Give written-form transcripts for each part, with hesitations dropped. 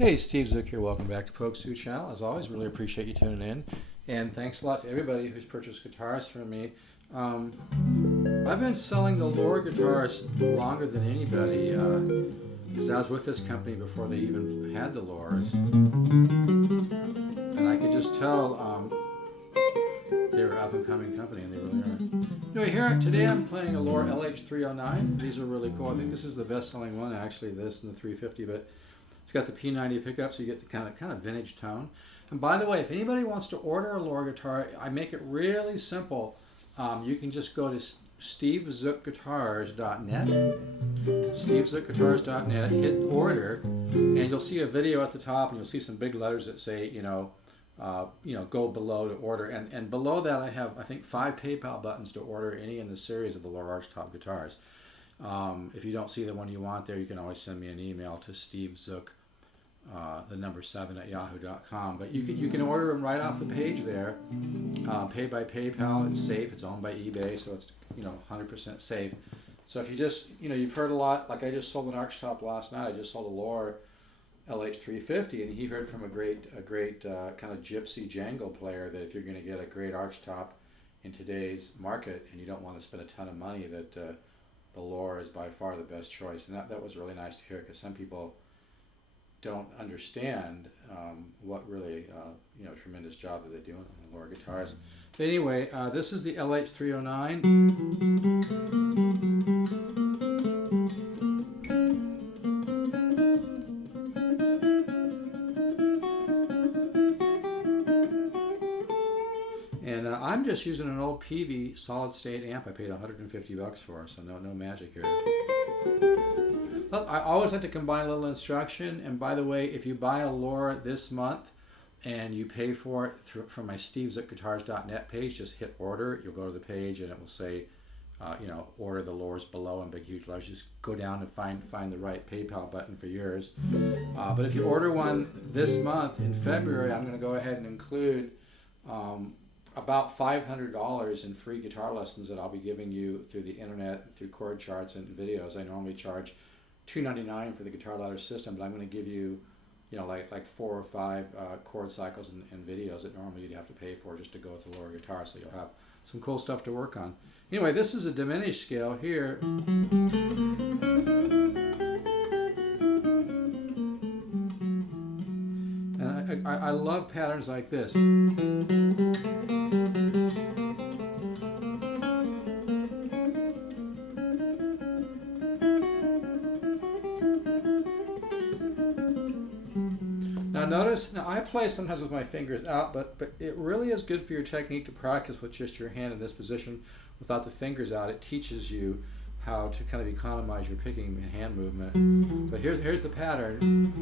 Hey, Steve Zook here. Welcome back to Poke Sue Channel. As always, really appreciate you tuning in. And thanks a lot to everybody who's purchased guitars from me. I've been selling the Loar guitars longer than anybody because I was with this company before they even had the Loars. And I could just tell they were an up-and-coming company, and they really are. Anyway, here today I'm playing a Loar LH-309. These are really cool. I think this is the best-selling one, actually, this and the 350, but it's got the P90 pickup, so you get the kind of vintage tone. And by the way, if anybody wants to order a Loar guitar, I make it really simple. You can just go to stevezookguitars.net, stevezookguitars.net, hit order, and you'll see a video at the top, and you'll see some big letters that say, go below to order. And below that, I have, I think, 5 PayPal buttons to order any in the series of the Loar archtop guitars. If you don't see the one you want there, you can always send me an email to stevezook, the number 7 at yahoo.com. But you can order them right off the page there. Pay by PayPal. It's safe. It's owned by eBay, so it's 100% safe. So if you just you've heard a lot. Like I just sold an archtop last night. I just sold a Loar LH-350, and he heard from a great kind of gypsy jangle player that if you're going to get a great archtop in today's market and you don't want to spend a ton of money, that the Loar is by far the best choice. And that was really nice to hear, because some people don't understand what really tremendous job that they do on the Loar guitars. But anyway, this is the LH-309. And I'm just using an old PV solid state amp I paid $150 for, so no magic here. I always like to combine a little instruction. And by the way, if you buy a Loar this month and you pay for it from my stevezookguitars.net page, just hit order. You'll go to the page and it will say, order the Loars below in big huge letters. Just go down and find the right PayPal button for yours. But if you order one this month in February, I'm going to go ahead and include about $500 in free guitar lessons that I'll be giving you through the internet, through chord charts and videos. I normally charge $299 for the Guitarladder system, but I'm going to give you, like 4 or 5 chord cycles and videos that normally you'd have to pay for just to go with the Loar guitar, so you'll have some cool stuff to work on. Anyway, this is a diminished scale here. And I love patterns like this. Now I play sometimes with my fingers out, but it really is good for your technique to practice with just your hand in this position without the fingers out. It teaches you how to kind of economize your picking and hand movement. But here's the pattern.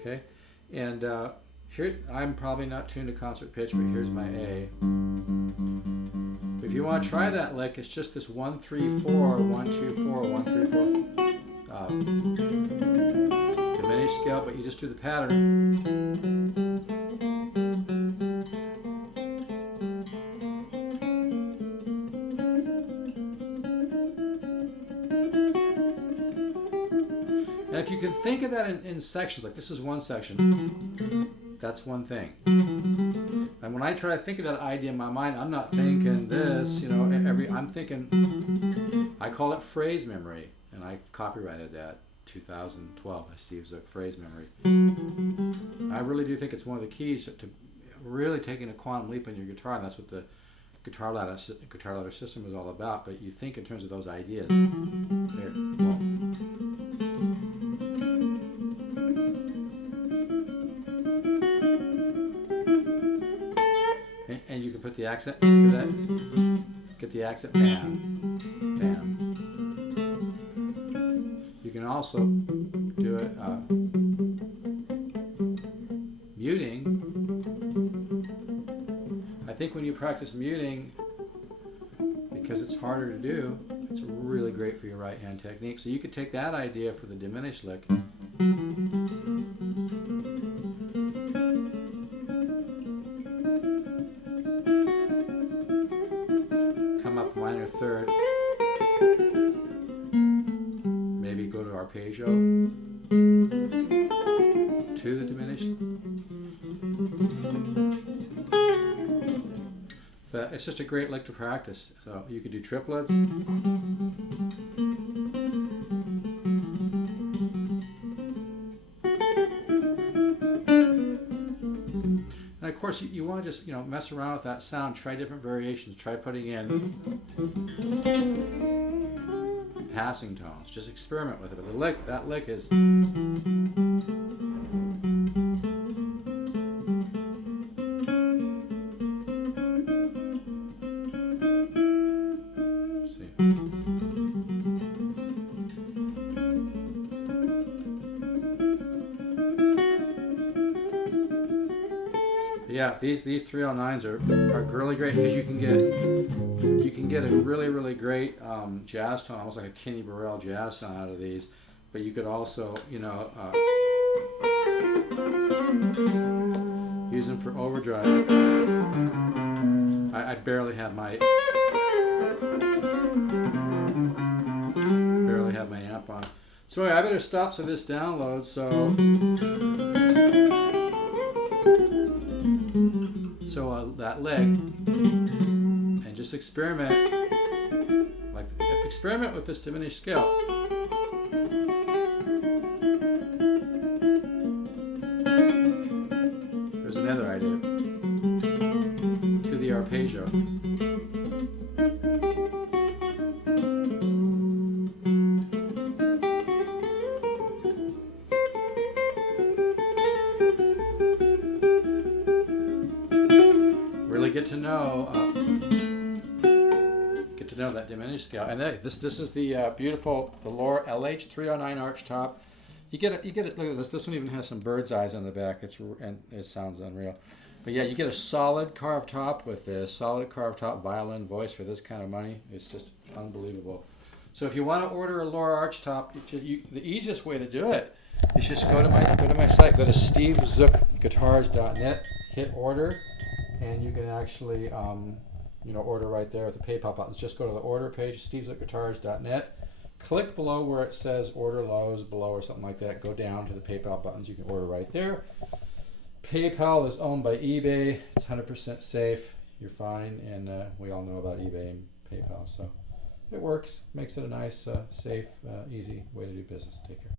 Okay, and here I'm probably not tuned to concert pitch, but here's my A. If you want to try that lick, it's just this 1 3 4 1 2 4 1 3 4 diminished scale, but you just do the pattern. And if you can think of that in sections, like this is one section, that's one thing. And when I try to think of that idea in my mind, I'm not thinking this, I'm thinking, I call it phrase memory, and I copyrighted that 2012 by Steve Zook, phrase memory. I really do think it's one of the keys to really taking a quantum leap in your guitar, and that's what the Guitarladder system is all about. But you think in terms of those ideas. There, well. And you can put the accent, hear that? Get the accent, bam, bam. You can also do it muting. I think when you practice muting, because it's harder to do, it's really great for your right hand technique. So you could take that idea for the diminished lick Come up minor third. Maybe go to arpeggio. To the diminished. But it's just a great lick to practice. So you could do triplets. And of course, you want to just mess around with that sound. Try different variations. Try putting in passing tones. Just experiment with it. But the lick, that lick is. Yeah, these 309s are really great because you can get a really great jazz tone, almost like a Kenny Burrell jazz sound out of these. But you could also use them for overdrive. I barely have my amp on. So anyway, I better stop so this downloads. So that lick, and just experiment with this diminished scale. There's another idea. To the arpeggio. Really get to know that diminished scale. And this is the beautiful Loar LH-309 arch top. You get it. Look at this. This one even has some bird's eyes on the back. And it sounds unreal. But yeah, you get a solid carved top with this solid carved top violin voice for this kind of money. It's just unbelievable. So if you want to order a Loar arch top, the easiest way to do it is just go to my site. Go to stevezookguitars.net. Hit order. And you can actually, order right there with the PayPal buttons. Just go to the order page, stevezookguitars.net. Click below where it says order Lowe's below or something like that. Go down to the PayPal buttons. You can order right there. PayPal is owned by eBay. It's 100% safe. You're fine. And we all know about eBay and PayPal. So it works. Makes it a nice, safe, easy way to do business. Take care.